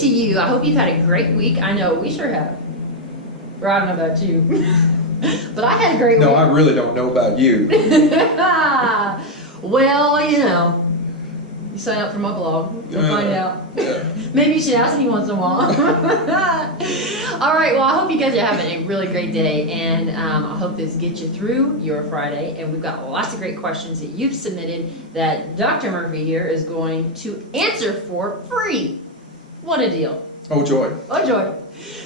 to you. I hope you've had a great week. I know we sure have. Or I don't know about you. But I had a great week. No, I really don't know about you. Well, you know. You sign up for my blog. You'll find out. Yeah. Maybe you should ask me once in a while. All right. Well, I hope you guys are having a really great day. And I hope this gets you through your Friday. And we've got lots of great questions that you've submitted that Dr. Murphy here is going to answer for free. What a deal. Oh, joy. Oh, joy.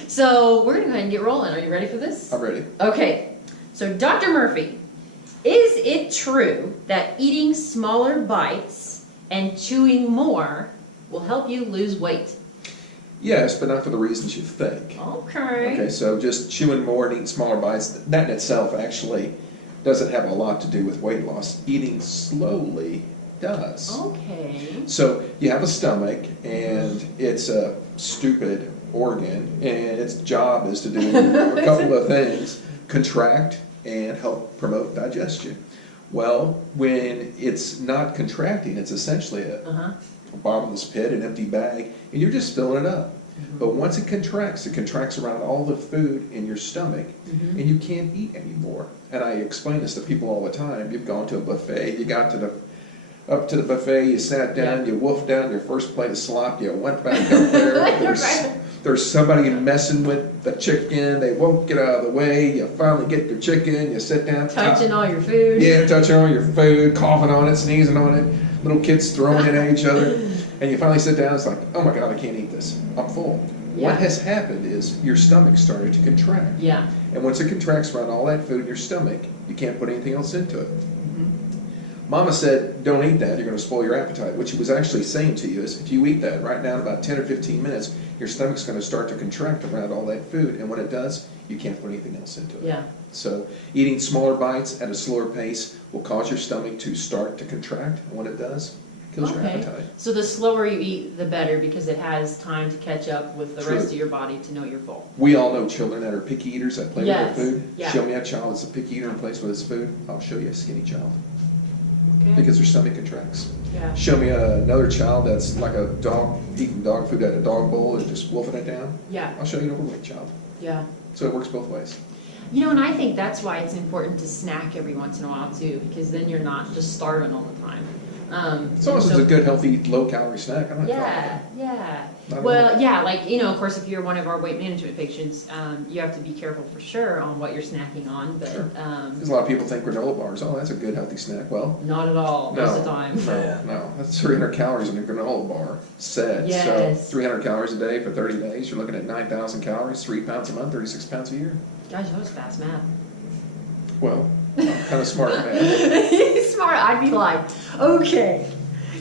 So we're going to go ahead and get rolling. Are you ready for this? I'm ready. Okay. So Dr. Murphy, is it true that eating smaller bites and chewing more will help you lose weight? Yes, but not for the reasons you think. Okay. Okay, so just chewing more and eating smaller bites, that in itself actually doesn't have a lot to do with weight loss. Eating slowly does. Okay. So you have a stomach, and it's a stupid organ, and its job is to do a couple of things: contract and help promote digestion. Well, when it's not contracting, it's essentially a bottomless pit, an empty bag, and you're just filling it up. But once it contracts around all the food in your stomach, and you can't eat anymore. And I explain this to people all the time. You've gone to a buffet, you got up to the buffet, you sat down, you wolfed down your first plate of slop, you went back up there, there's somebody messing with the chicken, they won't get out of the way, you finally get your chicken, you sit down. Touching all your food. Yeah, touching all your food, coughing on it, sneezing on it, little kids throwing it at each other, and you finally sit down, it's like, oh my God, I can't eat this, I'm full. Yeah. What has happened is your stomach started to contract. Yeah. And once it contracts around all that food in your stomach, you can't put anything else into it. Mama said, don't eat that, you're going to spoil your appetite. What she was actually saying to you is, if you eat that right now in about 10 or 15 minutes, your stomach's going to start to contract around all that food, and when it does, you can't put anything else into it. Yeah. So eating smaller bites at a slower pace will cause your stomach to start to contract, and when it does, it kills your appetite. So the slower you eat, the better, because it has time to catch up with the rest of your body to know you're full. We all know children that are picky eaters that play with their food. Yeah. Show me a child that's a picky eater and plays with his food, I'll show you a skinny child. Okay. Because their stomach contracts. Yeah. Show me another child that's like a dog, eating dog food at a dog bowl and just wolfing it down. Yeah. I'll show you an overweight child. Yeah. So it works both ways. You know, and I think that's why it's important to snack every once in a while too, because then you're not just starving all the time. As long as it's a good, healthy, low-calorie snack, I'm not yeah. Well, yeah, like, you know, of course, if you're one of our weight management patients, you have to be careful for sure on what you're snacking on. But sure. Because a lot of people think granola bars, oh, that's a good, healthy snack. Well, not at all, most of the time. No. That's 300 calories in a granola bar, said. Yes. So 300 calories a day for 30 days, you're looking at 9,000 calories, 3 pounds a month, 36 pounds a year. Gosh, that was fast math. Well, I'm kind of smart at math. He's smart. I'd be like, okay.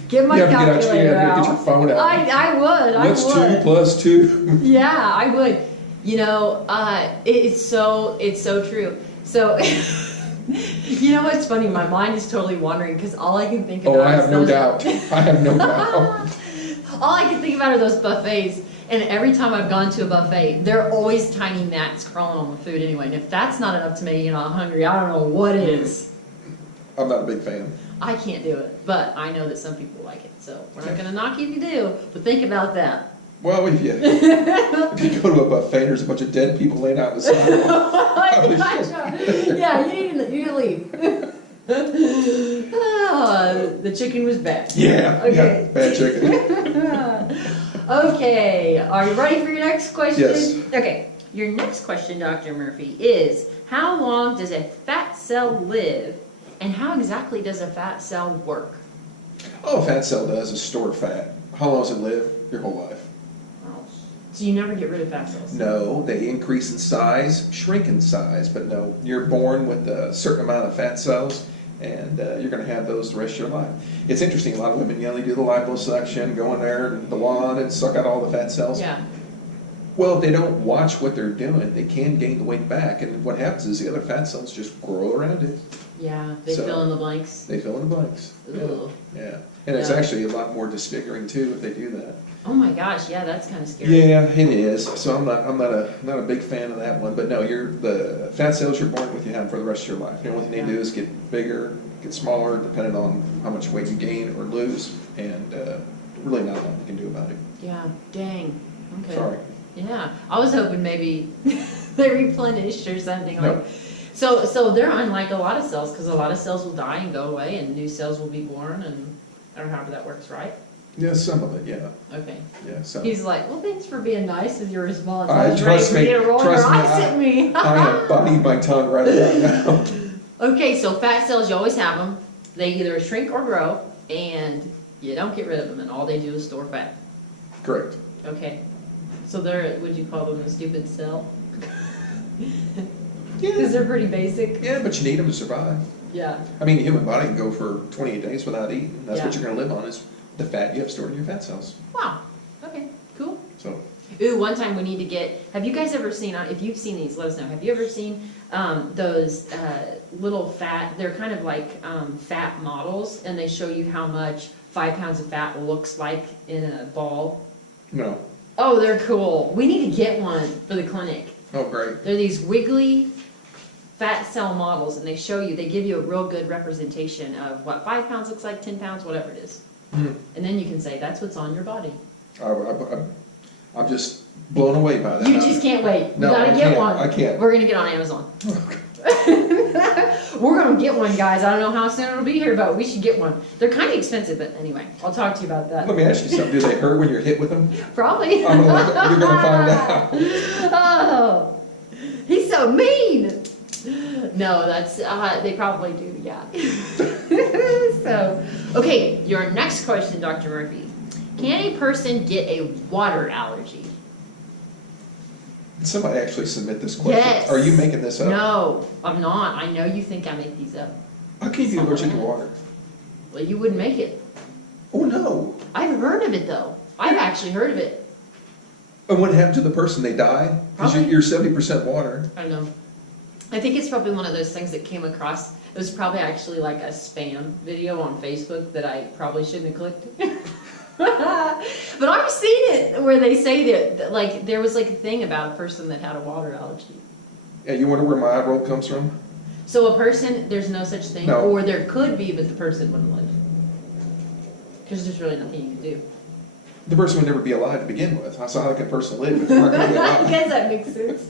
Get my calculator out. Get your phone out. I would. What's 2 plus 2? Yeah, I would. You know, it's so true. So, you know what's funny? My mind is totally wandering because all I can think about. Oh, I have no doubt. I have no doubt. All I can think about are those buffets. And every time I've gone to a buffet, there are always tiny gnats crawling on the food anyway. And if that's not enough to make you know hungry, I don't know what is. I'm not a big fan. I can't do it, but I know that some people like it. So we're not going to knock you if you do, but think about that. Well, if you go to a buffet, there's a bunch of dead people laying out on the sidewalk. Yeah, you need to leave. Oh, the chicken was bad. Yeah, okay. Yeah, bad chicken. Okay, are you ready for your next question? Yes. Okay, your next question, Dr. Murphy, is how long does a fat cell live, and how exactly does a fat cell work? All a fat cell does is store fat. How long does it live? Your whole life. Oh. So you never get rid of fat cells? No, they increase in size, shrink in size, but no, you're born with a certain amount of fat cells, and you're going to have those the rest of your life. It's interesting, a lot of women, you know, they do the liposuction, go in there, the lawn, and suck out all the fat cells. Yeah. Well, if they don't watch what they're doing, they can gain the weight back, and what happens is the other fat cells just grow around it. Yeah, they fill in the blanks. They fill in the blanks. Ooh. Yeah. And it's actually a lot more disfiguring too if they do that. Oh my gosh, yeah, that's kind of scary. Yeah, it is. So I'm not a big fan of that one. But no, the fat cells you're born with, you have them for the rest of your life. The only thing they do is get bigger, get smaller, depending on how much weight you gain or lose, and really not a lot you can do about it. Yeah, dang. Okay. Sorry. Yeah, I was hoping maybe they replenished or something No. like. So they're unlike a lot of cells, because a lot of cells will die and go away, and new cells will be born, and or however that works, right? Yeah, some of it, yeah. Okay. Yeah, so. He's like, well, thanks for being nice with your response. I was ready trust for me, you to roll your trust me, eyes at me. I am biting my tongue right about now. Okay, so fat cells, you always have them. They either shrink or grow, and you don't get rid of them, and all they do is store fat. Correct. Okay. So they're, would you call them a stupid cell? Yeah. Because they're pretty basic. Yeah, but you need them to survive. Yeah. I mean, the human body can go for 28 days without eating. That's what Yeah. you're going to live on is the fat you have stored in your fat cells. Wow. Okay, cool. So, Ooh, one time we need to get, have you guys ever seen, if you've seen these, let us know. Have you ever seen those little fat, they're kind of like fat models, and they show you how much 5 pounds of fat looks like in a ball? no. Oh, they're cool. We need to get one for the clinic. Oh, great. They're these wiggly fat cell models, and they show you, they give you a real good representation of what 5 pounds looks like, 10 pounds, whatever it is. Mm. And then you can say, that's what's on your body. I'm just blown away by that. You just can't wait. No, You gotta I get can't. one. I can't. We're gonna get on Amazon. We're gonna get one, guys. I don't know how soon it'll be here, but we should get one. They're kind of expensive, but anyway, I'll talk to you about that. Let me ask you something. Do they hurt when you're hit with them? Probably. You're going to find out. Oh, he's so mean. No, that's, they probably do, yeah. So, okay, your next question, Dr. Murphy. Can a person get a water allergy? Did somebody actually submit this question? Yes. Are you making this up? No, I'm not. I know you think I make these up. How can you be allergic to water? Well, you wouldn't make it. Oh, no. I've heard of it, though. I've actually heard of it. And what happened to the person? They die? Because Probably. you're 70% water. I know. I think it's probably one of those things that came across. It was probably actually like a spam video on Facebook that I probably shouldn't have clicked. But I've seen it where they say that, like, there was like a thing about a person that had a water allergy. Yeah, you wonder where my eye roll comes from? So a person, there's no such thing, No. or there could be, but the person wouldn't live. Because there's really nothing you can do. The person would never be alive to begin with. So how can a person live if they're not going to be I alive? guess that makes sense.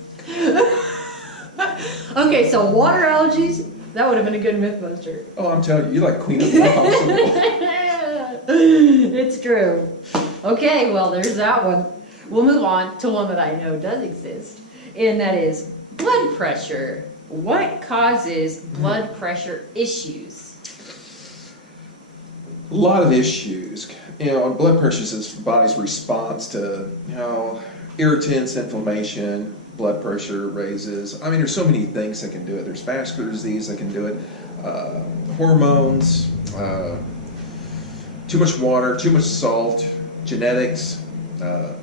Okay, so water allergies, that would have been a good Mythbuster. Oh, I'm telling you, you're like queen of the hospital. It's true. Okay, well, there's that one. We'll move on to one that I know does exist, and that is blood pressure. What causes blood pressure issues? A lot of issues. You know, blood pressure is the body's response to, you know, irritants, inflammation, blood pressure raises. I mean, there's so many things that can do it. There's vascular disease that can do it, hormones, too much water, too much salt, genetics,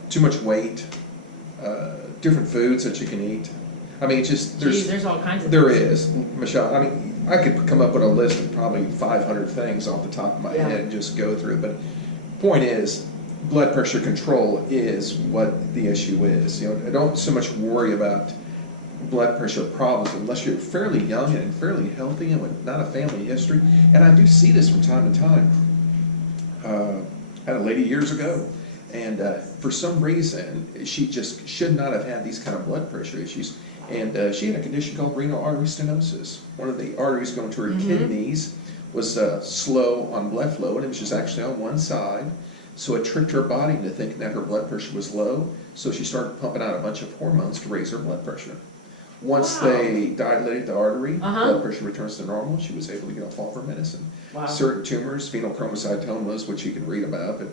too much weight, different foods that you can eat. I mean, just There's all kinds of there things. is, Michelle. I mean, I could come up with a list of probably 500 things off the top of my head and just go through it. But point is, blood pressure control is what the issue is. You know, I don't so much worry about blood pressure problems unless you're fairly young and fairly healthy and with not a family history. And I do see this from time to time. I had a lady years ago, and for some reason, she just should not have had these kind of blood pressure issues. And she had a condition called renal artery stenosis. One of the arteries going to her kidneys was slow on blood flow, and it was just actually on one side. So it tricked her body into thinking that her blood pressure was low, so she started pumping out a bunch of hormones to raise her blood pressure. Once they dilated the artery, blood pressure returns to normal, she was able to get off all of her medicine. Wow. Certain tumors, phenylchromocytomas, which you can read about, but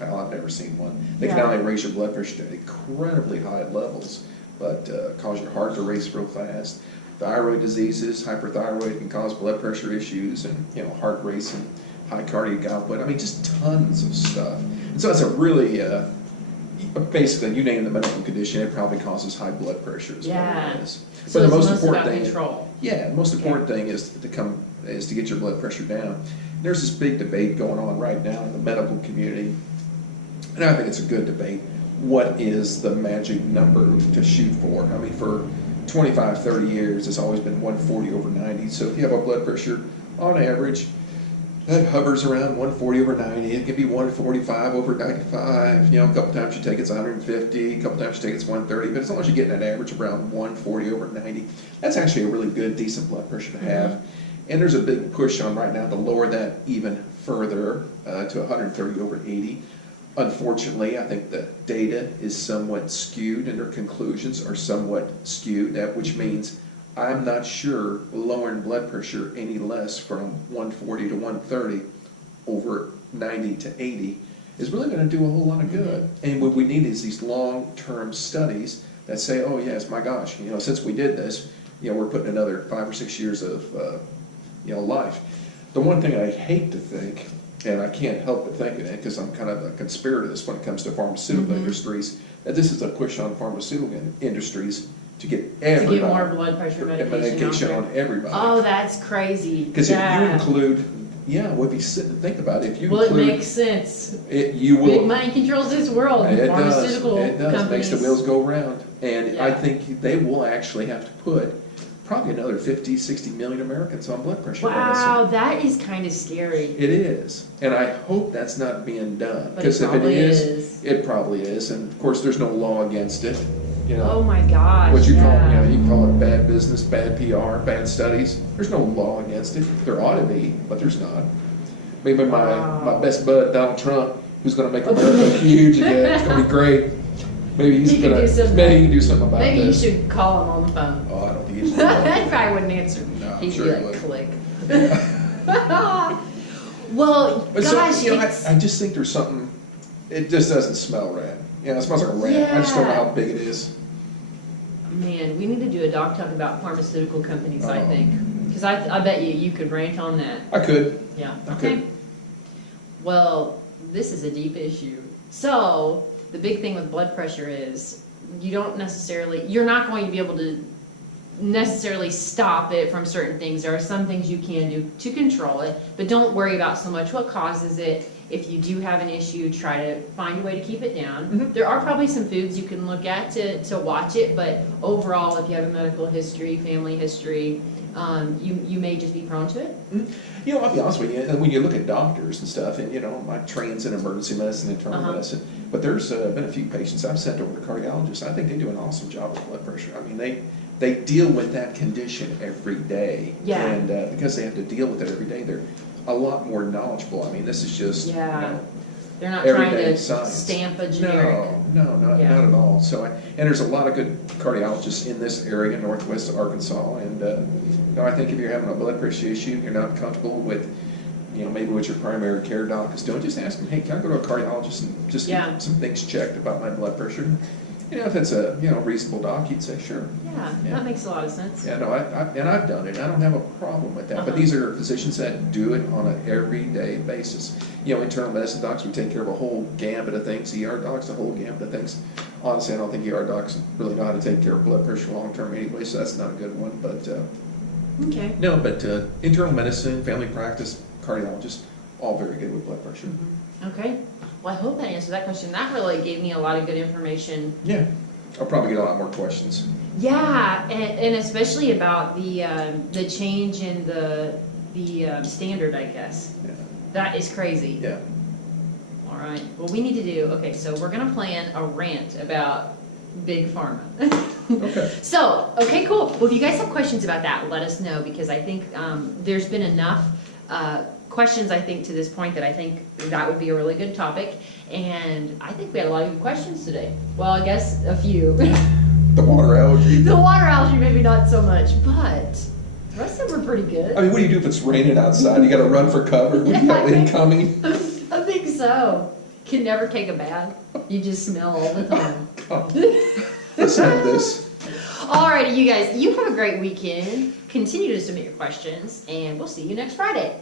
I've never seen one. They can not only raise your blood pressure to incredibly high levels, but cause your heart to race real fast. Thyroid diseases, hyperthyroid can cause blood pressure issues and, you know, heart racing, high cardiac output. I mean, just tons of stuff. And so it's a really, basically, you name the medical condition, it probably causes high blood pressure is what it is. So But it's the most most important about thing, control. yeah, the most important thing is to get your blood pressure down. There's this big debate going on right now in the medical community, and I think it's a good debate. What is the magic number to shoot for? I mean, for 25, 30 years, it's always been 140/90. So if you have a blood pressure, on average, that hovers around 140/90. It can be 145/95. You know, a couple times you take it's 150, a couple times you take it's 130. But as long as you're getting an average around 140/90, that's actually a really good, decent blood pressure to have. And there's a big push on right now to lower that even further to 130/80. Unfortunately, I think the data is somewhat skewed and their conclusions are somewhat skewed, which means I'm not sure lowering blood pressure any less from 140 to 130 over 90 to 80 is really going to do a whole lot of good. And what we need is these long-term studies that say, oh yes, my gosh, you know, since we did this, you know, we're putting another 5 or 6 years of you know, life. The one thing I hate to think, and I can't help but think of it because I'm kind of a conspiracist when it comes to pharmaceutical industries, that this is a push on pharmaceutical industries to get everybody to get more blood pressure medication on everybody. Oh, that's crazy. Because if you include, well, if you sit and think about it, if you well, include, it makes sense. You will. Big money controls this world. It Pharmaceutical does. It does. companies. Makes the wheels go round. And I think they will actually have to put probably another 50, 60 million Americans on blood pressure medicine. Wow, that is kind of scary. It is. And I hope that's not being done. But Because if it is, it probably is. And of course, there's no law against it. You know, oh my gosh. what you call it, you know, you can call it bad business, bad PR, bad studies. There's no law against it. There ought to be, but there's not. Maybe my best bud, Donald Trump, who's going to make America huge again. It's going to be great. Maybe he's going to do something about maybe this. You should call him on the phone. Oh, I don't think he's He probably wouldn't answer. No, He'd sure be he like, would. click. Well, But gosh, so, you know, I just think there's something, it just doesn't smell rat. You know, it smells like a rat. I just don't know how big it is. Man, we need to do a doc talk about pharmaceutical companies, I Oh. think. Because I bet you could rant on that. I could. Yeah. I Okay. could. Well, this is a deep issue. So, the big thing with blood pressure is you're not going to be able to necessarily stop it from certain things. There are some things you can do to control it, but don't worry about so much what causes it. If you do have an issue, try to find a way to keep it down. There are probably some foods you can look at to watch it, but overall, if you have a medical history, family history, you may just be prone to it. You know, I'll be honest with you, and when you look at doctors and stuff, and you know, my train's in emergency medicine, internal medicine, but there's been a few patients I've sent over to cardiologists. I think they do an awesome job with blood pressure. I mean, they deal with that condition every day. Yeah. And because they have to deal with it every day, they're a lot more knowledgeable. I mean, this is just, you know, they're not trying everyday to science. stamp a generic. No, not at all. So, and there's a lot of good cardiologists in this area, northwest of Arkansas, and you know, I think if you're having a blood pressure issue, you're not comfortable with, you know, maybe what your primary care doc is doing, just ask them, hey, can I go to a cardiologist and just get some things checked about my blood pressure? You know, if it's a reasonable doc, you'd say sure. Yeah, that makes a lot of sense. Yeah, no, I've done it. I don't have a problem with that. But these are physicians that do it on an everyday basis. You know, internal medicine docs, we take care of a whole gambit of things. ER docs, a whole gambit of things. Honestly, I don't think ER docs really know how to take care of blood pressure long term anyway, so that's not a good one. But okay. No, but internal medicine, family practice, cardiologists, all very good with blood pressure. Okay. Well, I hope that answers that question. That really gave me a lot of good information. Yeah, I'll probably get a lot more questions. Yeah, and especially about the change in the standard, I guess. Yeah. That is crazy. Yeah. All right. Well, we need to do, okay, so we're going to plan a rant about Big Pharma. Okay. So, okay, cool. Well, if you guys have questions about that, let us know, because I think there's been enough questions, I think, to this point that I think that would be a really good topic. And I think we had a lot of good questions today. Well, I guess a few. The water allergy. The water allergy, maybe not so much, but the rest of them were pretty good. I mean, what do you do if it's raining outside? You got to run for cover when you got incoming. I think so. Can never take a bath. You just smell all the time. Listen to this. Alrighty, you guys, you have a great weekend. Continue to submit your questions, and we'll see you next Friday.